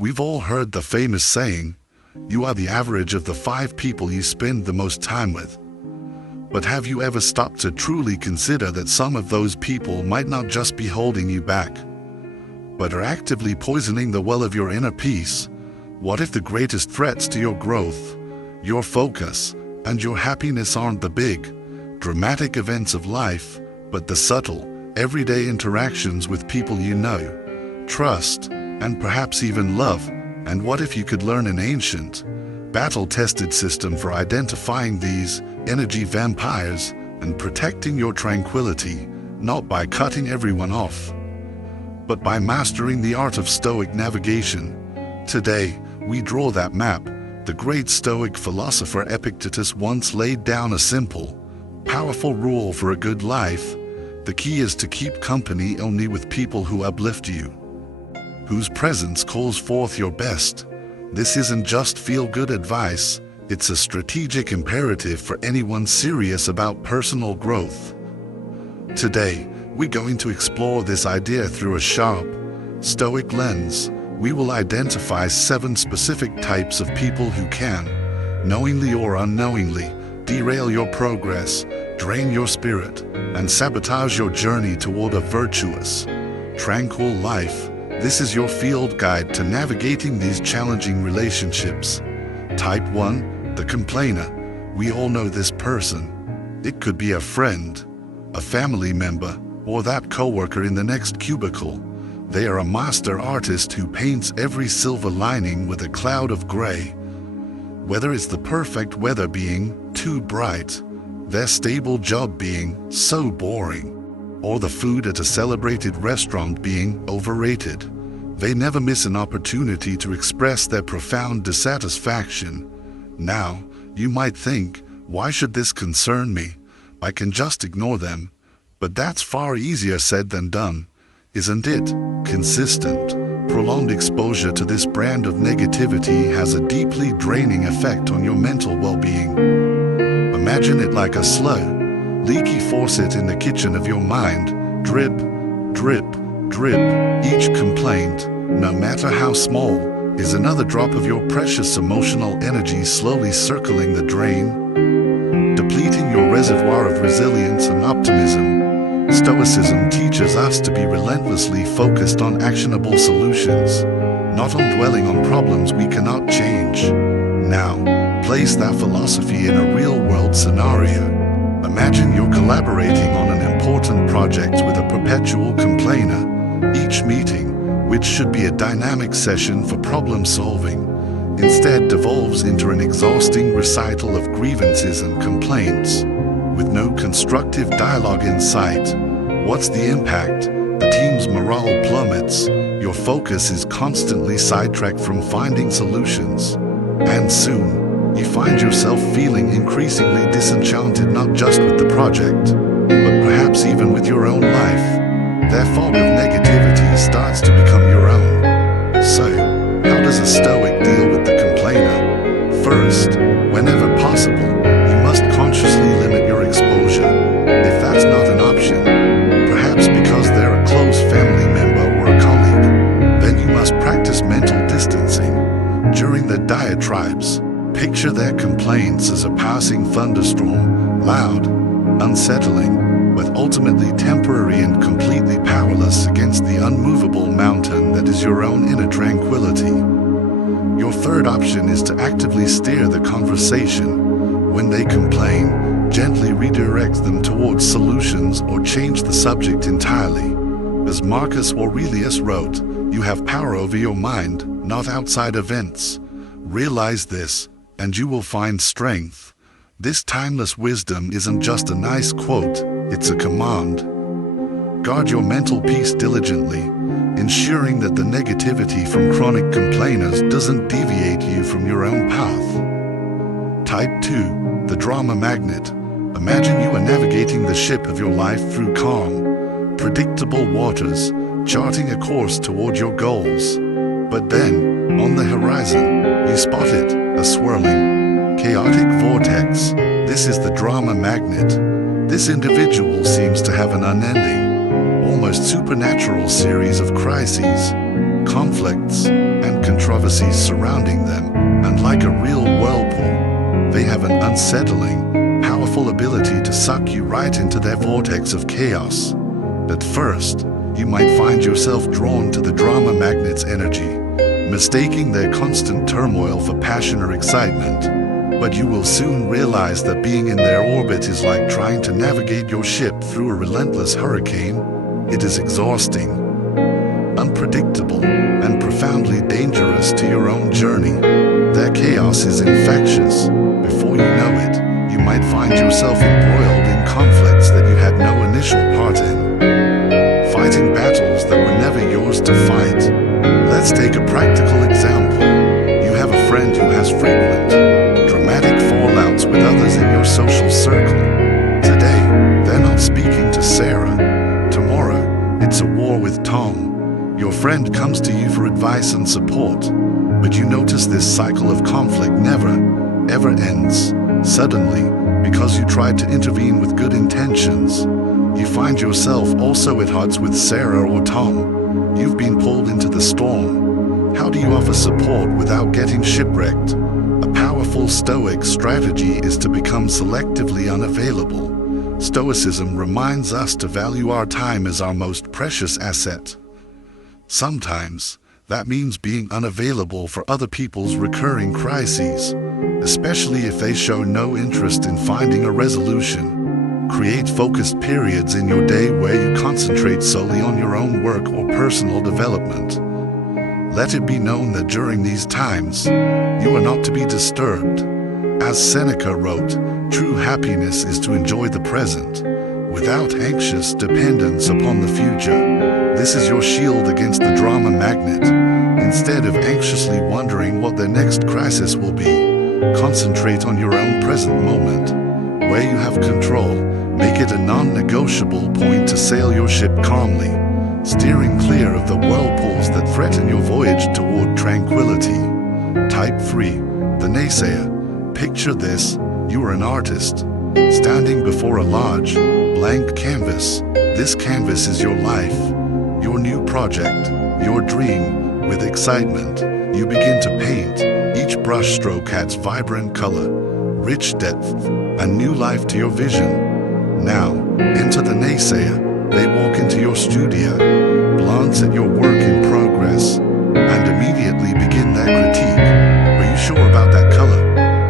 We've all heard the famous saying, "You are the average of the 5 people you spend the most time with." But have you ever stopped to truly consider that some of those people might not just be holding you back, but are actively poisoning the well of your inner peace? What if the greatest threats to your growth, your focus, and your happiness aren't the big, dramatic events of life, but the subtle, everyday interactions with people you know, trust, and perhaps even love? And what if you could learn an ancient, battle-tested system for identifying these energy vampires and protecting your tranquility, not by cutting everyone off, but by mastering the art of Stoic navigation? Today, we draw that map. The great Stoic philosopher Epictetus once laid down a simple, powerful rule for a good life. The key is to keep company only with people who uplift you, whose presence calls forth your best. This isn't just feel-good advice, it's a strategic imperative for anyone serious about personal growth. Today, we're going to explore this idea through a sharp, Stoic lens. We will identify 7 specific types of people who can, knowingly or unknowingly, derail your progress, drain your spirit, and sabotage your journey toward a virtuous, tranquil life. This is your field guide to navigating these challenging relationships. Type 1, the complainer. We all know this person. It could be a friend, a family member, or that coworker in the next cubicle. They are a master artist who paints every silver lining with a cloud of gray. Whether it's the perfect weather being too bright, their stable job being so boring, or the food at a celebrated restaurant being overrated, they never miss an opportunity to express their profound dissatisfaction. Now, you might think, why should this concern me? I can just ignore them. But that's far easier said than done, isn't it? Consistent, prolonged exposure to this brand of negativity has a deeply draining effect on your mental well-being. Imagine it like a slow, leaky faucet in the kitchen of your mind. Drip, drip, drip. Each complaint, no matter how small, is another drop of your precious emotional energy slowly circling the drain, depleting your reservoir of resilience and optimism. Stoicism teaches us to be relentlessly focused on actionable solutions, not on dwelling on problems we cannot change. Now, place that philosophy in a real-world scenario. Imagine you're collaborating on an important project with a perpetual complainer. Each meeting, which should be a dynamic session for problem-solving, instead devolves into an exhausting recital of grievances and complaints, with no constructive dialogue in sight. What's the impact? The team's morale plummets, your focus is constantly sidetracked from finding solutions, and soon, you find yourself feeling increasingly disenchanted not just with the project, but perhaps even with your own life. That fog of negativity starts to become your own. So, how does a Stoic deal with the complainer? First, whenever possible, you must consciously limit your exposure. If that's not an option, perhaps because they're a close family member or a colleague, then you must practice mental distancing. During the diatribes, picture their complaints as a passing thunderstorm, loud, unsettling, but ultimately temporary and completely powerless against the unmovable mountain that is your own inner tranquility. Your third option is to actively steer the conversation. When they complain, gently redirect them towards solutions or change the subject entirely. As Marcus Aurelius wrote, you have power over your mind, not outside events. Realize this, and you will find strength. This timeless wisdom isn't just a nice quote, it's a command. Guard your mental peace diligently, ensuring that the negativity from chronic complainers doesn't deviate you from your own path. Type 2, the drama magnet. Imagine you are navigating the ship of your life through calm, predictable waters, charting a course toward your goals. But then, on the horizon, you spot it, a swirling, chaotic vortex. This is the drama magnet. This individual seems to have an unending, almost supernatural series of crises, conflicts, and and controversies surrounding them, and like a real whirlpool, they have an unsettling, powerful ability to suck you right into their vortex of chaos. At first, you might find yourself drawn to the drama magnet's energy, mistaking their constant turmoil for passion or excitement. But you will soon realize that being in their orbit is like trying to navigate your ship through a relentless hurricane. It is exhausting, unpredictable, and profoundly dangerous to your own journey. Their chaos is infectious. Before you know it, you might find yourself embroiled in conflicts that you had no initial part in, fighting battles that were never yours to fight. Let's take a practical example. You have a friend who has frequent, dramatic fallouts with others in your social circle. Today, they're not speaking to Sarah. Tomorrow, it's a war with Tom. Your friend comes to you for advice and support, but you notice this cycle of conflict never, ever ends. Suddenly, because you tried to intervene with good intentions, you find yourself also at odds with Sarah or Tom. You've been pulled into the storm. How do you offer support without getting shipwrecked? A powerful Stoic strategy is to become selectively unavailable. Stoicism reminds us to value our time as our most precious asset. Sometimes, that means being unavailable for other people's recurring crises, especially if they show no interest in finding a resolution. Create focused periods in your day where you concentrate solely on your own work or personal development. Let it be known that during these times, you are not to be disturbed. As Seneca wrote, true happiness is to enjoy the present, without anxious dependence upon the future. This is your shield against the drama magnet. Instead of anxiously wondering what their next crisis will be, concentrate on your own present moment. Where you have control, make it a non-negotiable point to sail your ship calmly, steering clear of the whirlpools that threaten your voyage toward tranquility. Type 3. The naysayer. Picture this: you are an artist, standing before a large, blank canvas. This canvas is your life, your new project, your dream. With excitement, you begin to paint. Each brushstroke adds vibrant color, rich depth, and new life to your vision. Now, enter the naysayer. They walk into your studio, glance at your work in progress, and immediately begin their critique. Are you sure about that color?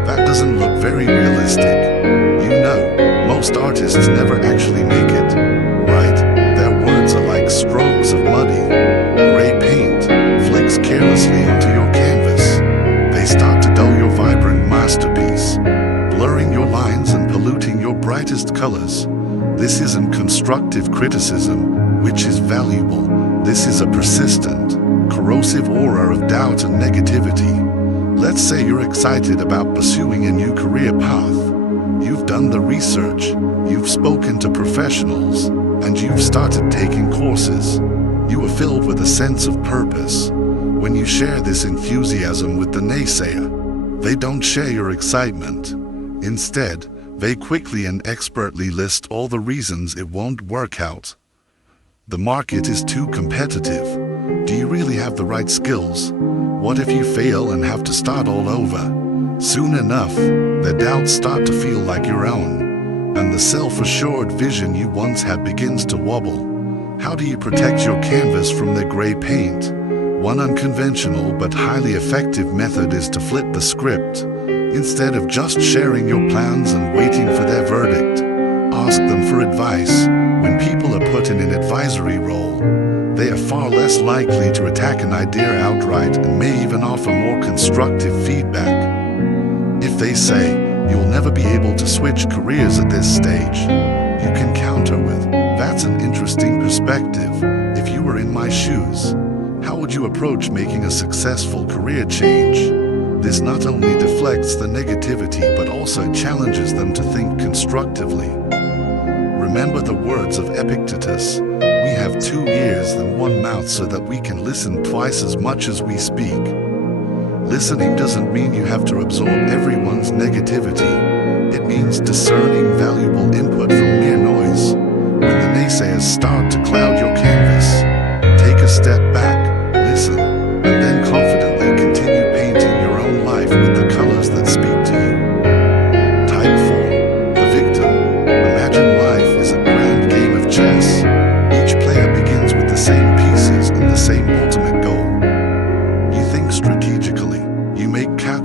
That doesn't look very realistic. You know, most artists never actually make it, right? Their words are like strokes of muddy, gray paint, flicks carelessly onto your canvas. They start to dull your vibrant masterpiece, blurring your lines and polluting your brightest colors. This isn't constructive criticism, which is valuable. This is a persistent, corrosive aura of doubt and negativity. Let's say you're excited about pursuing a new career path. You've done the research, you've spoken to professionals, and you've started taking courses. You are filled with a sense of purpose. When you share this enthusiasm with the naysayer, they don't share your excitement. Instead, they quickly and expertly list all the reasons it won't work out. The market is too competitive. Do you really have the right skills? What if you fail and have to start all over? Soon enough, their doubts start to feel like your own, and the self-assured vision you once had begins to wobble. How do you protect your canvas from their gray paint? One unconventional but highly effective method is to flip the script. Instead of just sharing your plans and waiting for their verdict, ask them for advice. When people are put in an advisory role, they are far less likely to attack an idea outright and may even offer more constructive feedback. If they say, "You'll never be able to switch careers at this stage," you can counter with, "That's an interesting perspective. If you were in my shoes, how would you approach making a successful career change?" This not only deflects the negativity but also challenges them to think constructively. Remember the words of Epictetus: "We have 2 ears and 1 mouth so that we can listen twice as much as we speak." Listening doesn't mean you have to absorb everyone's negativity. It means discerning valuable input from mere noise. When the naysayers start to cloud your canvas, take a step back, listen, and then confidently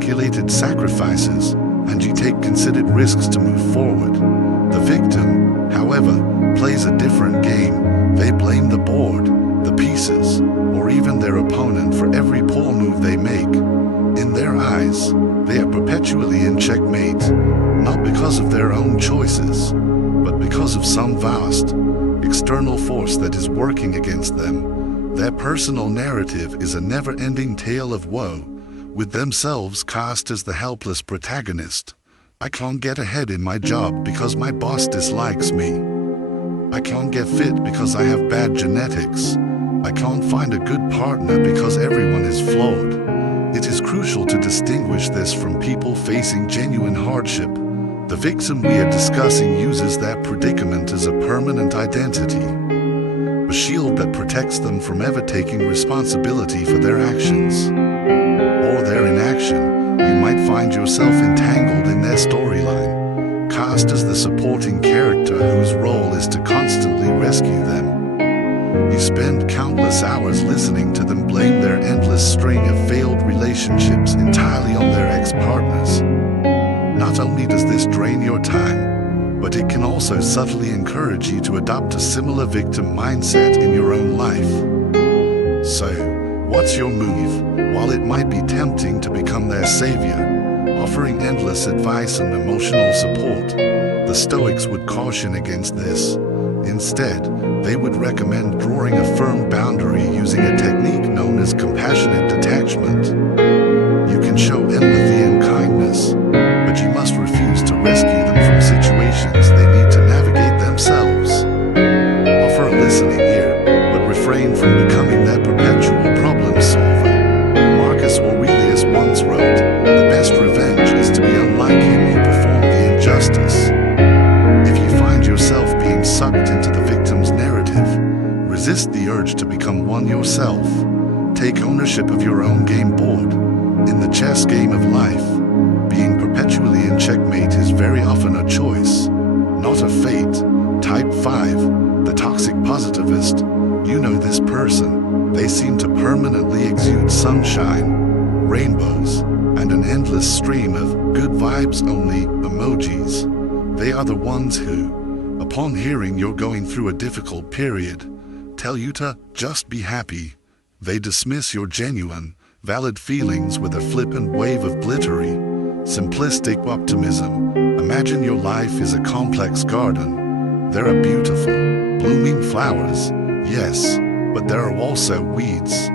calculated sacrifices, and you take considered risks to move forward. The victim, however, plays a different game. They blame the board, the pieces, or even their opponent for every poor move they make. In their eyes, they are perpetually in checkmate, not because of their own choices, but because of some vast, external force that is working against them. Their personal narrative is a never-ending tale of woe, with themselves cast as the helpless protagonist. I can't get ahead in my job because my boss dislikes me. I can't get fit because I have bad genetics. I can't find a good partner because everyone is flawed. It is crucial to distinguish this from people facing genuine hardship. The victim we are discussing uses that predicament as a permanent identity, a shield that protects them from ever taking responsibility for their actions or their inaction. You might find yourself entangled in their storyline, cast as the supporting character whose role is to constantly rescue them. You spend countless hours listening to them blame their endless string of failed relationships entirely on their ex-partners. Not only does this drain your time, but it can also subtly encourage you to adopt a similar victim mindset in your own life. So, what's your move? While it might be tempting to become their savior, offering endless advice and emotional support, the Stoics would caution against this. Instead, they would recommend drawing a firm boundary using a technique known as compassionate detachment. You can show empathy and kindness, but you must refuse to rescue them from situations they need to navigate themselves. Offer a listening ear, but refrain from becoming their perpetual problem solver. Marcus Aurelius once wrote, "The best revenge is to be unlike him who performed the injustice." If you find yourself being sucked into the victim's narrative, resist the urge to become one yourself. Take ownership of your own game board. In the chess game of life, being perpetually in checkmate is very often a choice, not a fate. Type 5, the toxic positivist. You know this person. They seem to permanently exude sunshine, rainbows, and an endless stream of good vibes only emojis. They are the ones who, upon hearing you're going through a difficult period, tell you to just be happy. They dismiss your genuine, valid feelings with a flippant wave of glittery, simplistic optimism. Imagine your life is a complex garden. There are beautiful, blooming flowers, yes, but there are also weeds,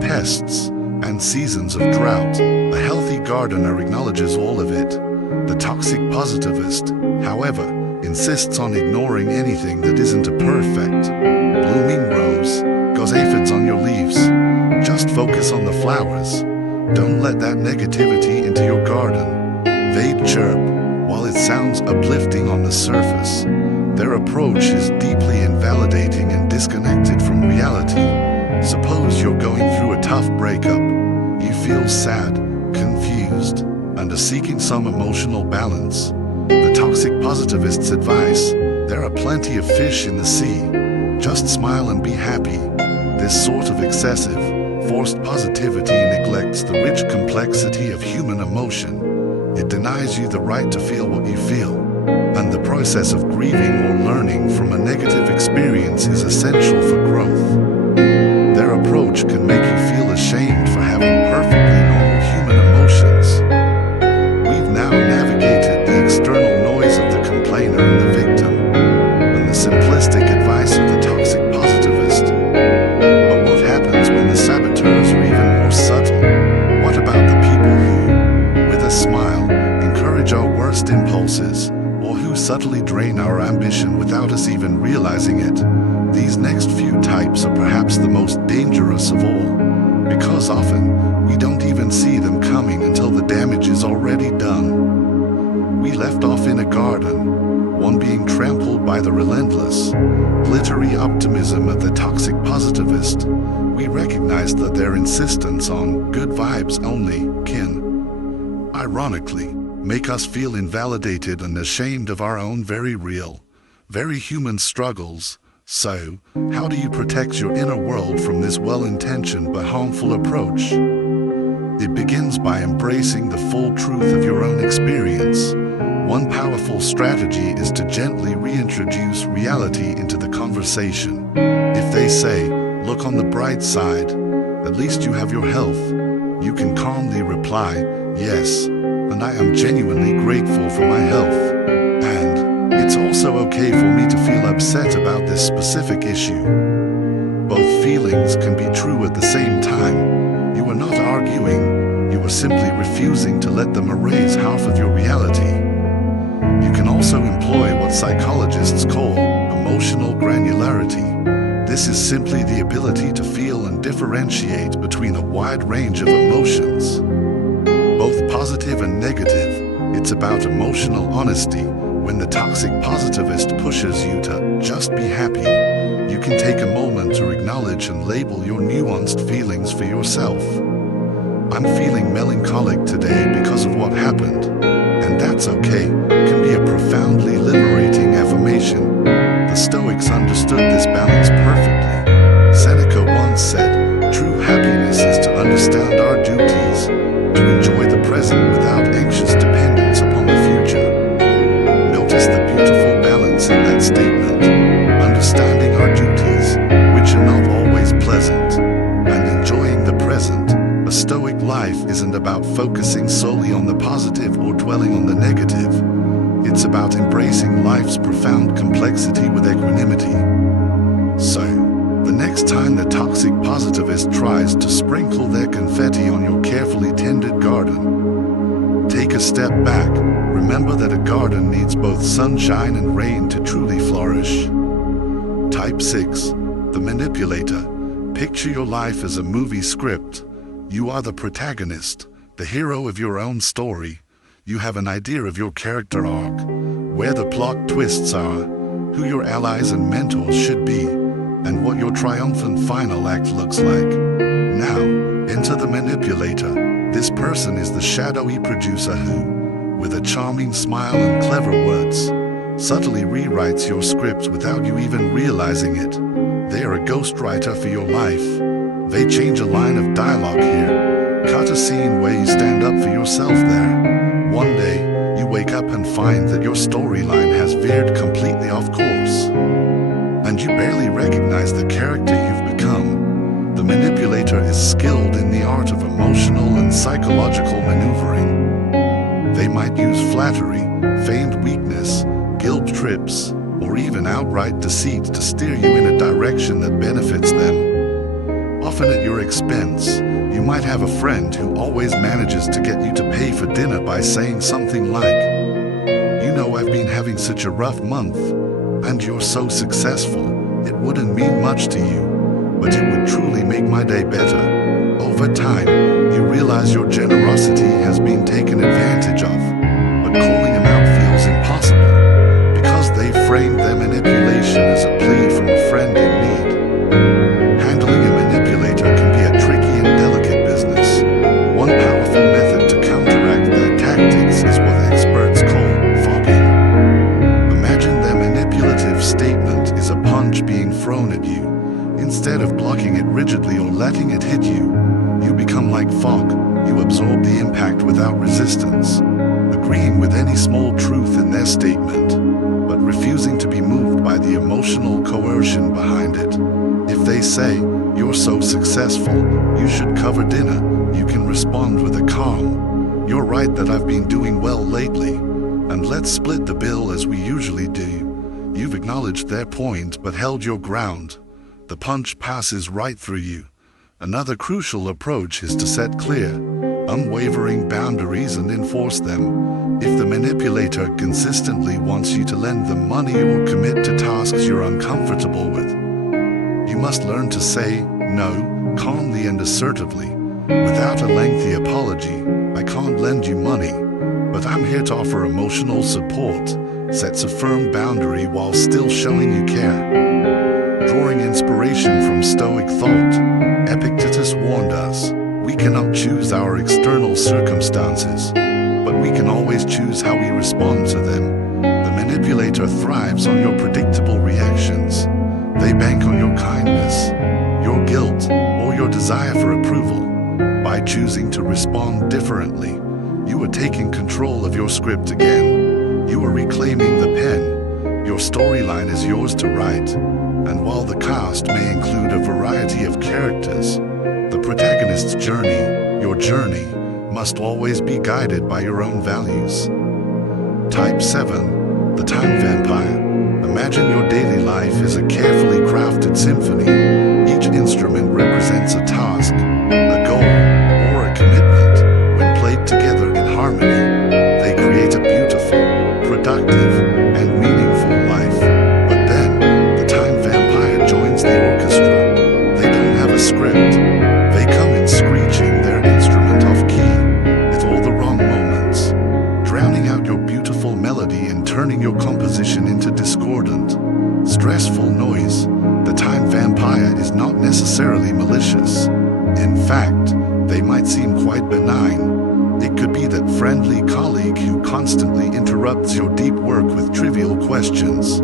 pests, and seasons of drought. A healthy gardener acknowledges all of it. The toxic positivist, however, insists on ignoring anything that isn't a perfect, blooming rose, goes aphids on your leaves. Just focus on the flowers. Don't let that negativity into your garden. They chirp, while it sounds uplifting on the surface. Their approach is deeply invalidating and disconnected from reality. Suppose you're going through a tough breakup. You feel sad, confused, and are seeking some emotional balance. The toxic positivist's advice: there are plenty of fish in the sea. Just smile and be happy. This sort of excessive, forced positivity neglects the rich complexity of human emotion. It denies you the right to feel what you feel, and the process of grieving or learning from a negative experience is essential for growth. Their approach can make you feel ashamed for having perfectly normal human emotions. We've now navigated the external noise of the complainer and the victim, and the simplistic advice of the toxic positivist. But what happens when the saboteurs are even more subtle? What about the people who, with a smile, encourage our worst impulses, or who subtly drain our ambition without us even realizing it? These next few types are perhaps the most dangerous of all, because often we don't even see them coming until the damage is already done. We left off in a garden, one being trampled by the relentless, glittery optimism of the toxic positivist. We recognized that their insistence on good vibes only can, ironically, make us feel invalidated and ashamed of our own very real, very human struggles. So, how do you protect your inner world from this well-intentioned but harmful approach? It begins by embracing the full truth of your own experience. One powerful strategy is to gently reintroduce reality into the conversation. If they say, "Look on the bright side, at least you have your health," you can calmly reply, "Yes, and I am genuinely grateful for my health. And it's also okay for me to feel upset about this specific issue." Both feelings can be true at the same time. You are not arguing, you are simply refusing to let them erase half of your reality. You can also employ what psychologists call emotional granularity. This is simply the ability to feel and differentiate between a wide range of emotions, both positive and negative. It's about emotional honesty. When the toxic positivist pushes you to just be happy, you can take a moment to acknowledge and label your nuanced feelings for yourself. "I'm feeling melancholic today because of what happened, and that's okay," can be a profoundly liberating affirmation. The Stoics understood this balance perfectly. Seneca once said, "True happiness is to understand our duties, to enjoy the present without anxious dependence upon the future." Notice the beautiful balance in that statement. Understanding our duties, which are not always pleasant, and enjoying the present. A Stoic life isn't about focusing solely on the positive or dwelling on the negative. It's about embracing life's profound complexity with equanimity. So, the next time the toxic positivist tries to sprinkle their confetti on your carefully tended garden, take a step back. Remember that a garden needs both sunshine and rain to truly flourish. Type 6. The manipulator. Picture your life as a movie script. You are the protagonist, the hero of your own story. You have an idea of your character arc, where the plot twists are, who your allies and mentors should be, and what your triumphant final act looks like. Now, enter the manipulator. This person is the shadowy producer who, with a charming smile and clever words, subtly rewrites your script without you even realizing it. They are a ghostwriter for your life. They change a line of dialogue here, cut a scene where you stand up for yourself there. One day, you wake up and find that your storyline has veered completely off course, and you barely recognize the character you've become. The manipulator is skilled in the art of emotional and psychological maneuvering. They might use flattery, feigned weakness, guilt trips, or even outright deceit to steer you in a direction that benefits them, often at your expense. You might have a friend who always manages to get you to pay for dinner by saying something like, "You know, I've been having such a rough month, and you're so successful. It wouldn't mean much to you, but it would truly make my day better." Over time, you realize your generosity has been taken advantage of, but calling them out feels impossible, because they framed their manipulation as a plea from a friend in need. Handling a manipulator can be a tricky and delicate business. One powerful method to counteract their tactics is what experts call fogging. Imagine their manipulative statement is a punch being thrown at you. Instead of blocking it rigidly or letting it hit you, you become like fog. You absorb the impact without resistance, agreeing with any small truth in their statement, but refusing to be moved by the emotional coercion behind it. If they say, "You're so successful, you should cover dinner," you can respond with a calm, "You're right that I've been doing well lately, and let's split the bill as we usually do." You've acknowledged their point but held your ground. The punch passes right through you. Another crucial approach is to set clear, unwavering boundaries and enforce them. If the manipulator consistently wants you to lend them money or commit to tasks you're uncomfortable with, you must learn to say no, calmly and assertively, without a lengthy apology. "I can't lend you money, but I'm here to offer emotional support," sets a firm boundary while still showing you care. Drawing inspiration from Stoic thought, Epictetus warned us, "We cannot choose our external circumstances, but we can always choose how we respond to them." The manipulator thrives on your predictable reactions. They bank on your kindness, your guilt, or your desire for approval. By By choosing to respond differently, you are taking control of your script again. You are reclaiming the pen. Your storyline is yours to write. And while the cast may include a variety of characters, the protagonist's journey, your journey, must always be guided by your own values. Type 7, the Time Vampire. Imagine your daily life as a carefully crafted symphony. Each instrument represents a task, a goal, or a commitment. When played together in harmony, they create a beautiful, productive, and meaningful life. But then, the Time Vampire joins the orchestra. They don't have a script. They come in screeching their instrument off key at all the wrong moments, drowning out your beautiful melody and turning your composition into discordant, stressful noise. The Time Vampire is not necessarily malicious. In fact, they might seem quite benign. It could be that friendly colleague who constantly interrupts your deep work with trivial questions,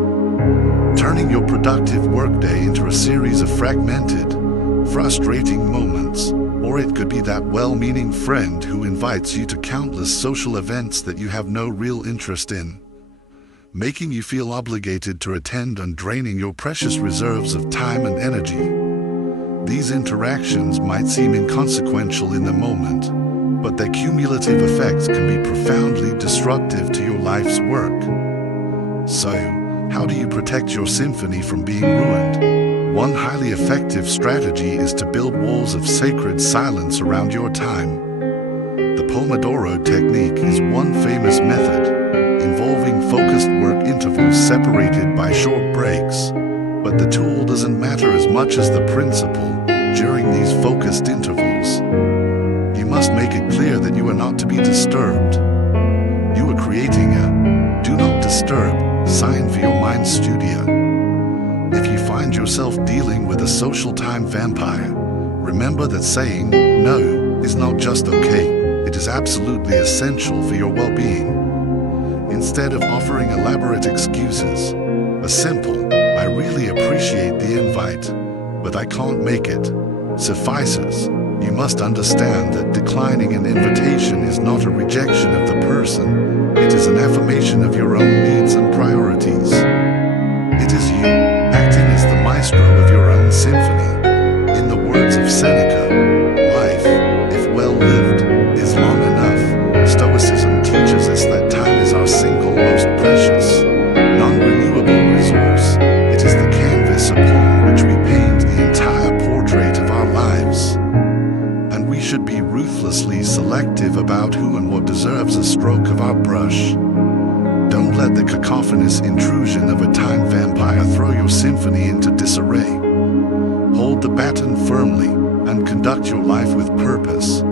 turning your productive workday into a series of fragmented, frustrating moments. Or it could be that well-meaning friend who invites you to countless social events that you have no real interest in, making you feel obligated to attend and draining your precious reserves of time and energy. These interactions might seem inconsequential in the moment, but their cumulative effects can be profoundly disruptive to your life's work. So, how do you protect your symphony from being ruined? One highly effective strategy is to build walls of sacred silence around your time. The Pomodoro technique is one famous method, involving focused work intervals separated by short breaks. But the tool doesn't matter as much as the principle. During these focused intervals, you must make it clear that you are not to be disturbed. You are creating a "do not disturb" sign for your mind studio. If you find yourself dealing with a social time vampire, remember that saying no is not just okay, it is absolutely essential for your well-being. Instead of offering elaborate excuses, a simple, "I really appreciate the invite, but I can't make it," suffices. You must understand that declining an invitation is not a rejection of the person, it is an affirmation of your own needs and priorities. It is you, acting as the maestro of your own symphony. In the words of Seneca, life, if well lived, is long enough. Stoicism teaches us that time is our single most precious, non-renewable resource. It is the canvas upon which we paint the entire portrait of our lives. And we should be ruthlessly selective about who and what deserves a stroke of our brush. Don't let the cacophonous intrusion of a time vampire throw your symphony into disarray. Hold the baton firmly and conduct your life with purpose.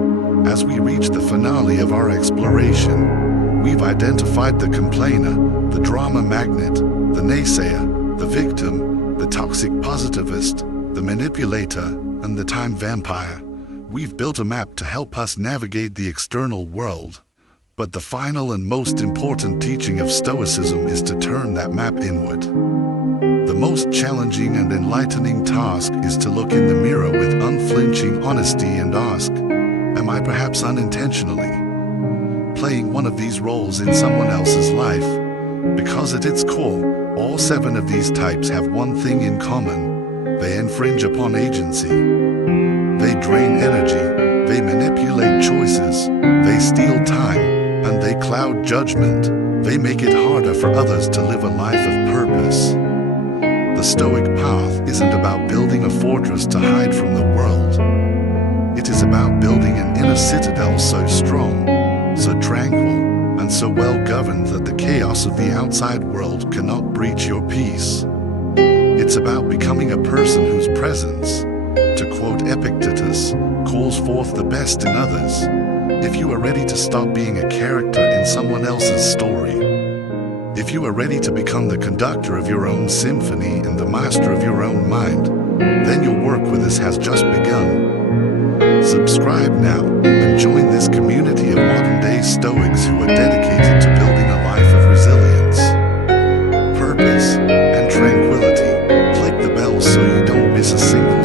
As we reach the finale of our exploration, we've identified the complainer, the drama magnet, the naysayer, the victim, the toxic positivist, the manipulator, and the time vampire. We've built a map to help us navigate the external world. But the final and most important teaching of Stoicism is to turn that map inward. The most challenging and enlightening task is to look in the mirror with unflinching honesty and ask, am I perhaps unintentionally playing one of these roles in someone else's life? Because at its core, all 7 of these types have one thing in common. They infringe upon agency. They drain energy. They manipulate choices. They steal time. And they cloud judgment. They make it harder for others to live a life of purpose. The Stoic path isn't about building a fortress to hide from the world. It is about building an inner citadel so strong, so tranquil, and so well governed that the chaos of the outside world cannot breach your peace. It's about becoming a person whose presence, to quote Epictetus, calls forth the best in others. If you are ready to stop being a character in someone else's story, if you are ready to become the conductor of your own symphony and the master of your own mind, then your work with us has just begun. Subscribe now and join this community of modern-day Stoics who are dedicated to building a life of resilience, purpose, and tranquility. Click the bell so you don't miss a single